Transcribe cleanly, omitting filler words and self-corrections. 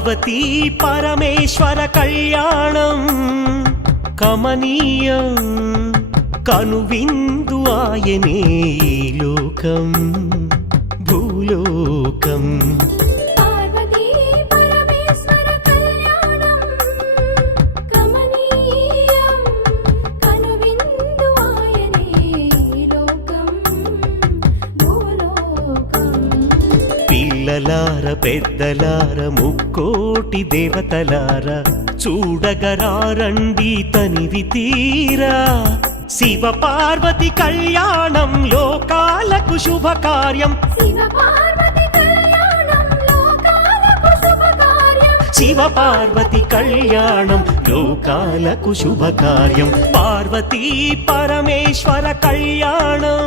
పార్వతీ పరమేశ్వర కళ్యాణం కమనీయం కనువిందు ఆయనే ఈ లోకం భూలోకం. పార్వతీ పరమేశ్వర కళ్యాణం కమనీయం కనువిందు ఆయనే ఈ లోకం భూలోకం. పిల్లలార పెద్దలార ముక్కోటి దేవతలార చూడగరారండి తనివి తీరా శివ పార్వతి కళ్యాణం లోకాలకు శుభకార్యం. శివ పార్వతి కళ్యాణం లోకాలకు శుభకార్యం. శివ పార్వతి కళ్యాణం లోకాలకు శుభకార్యం. పార్వతీ పరమేశ్వర కళ్యాణం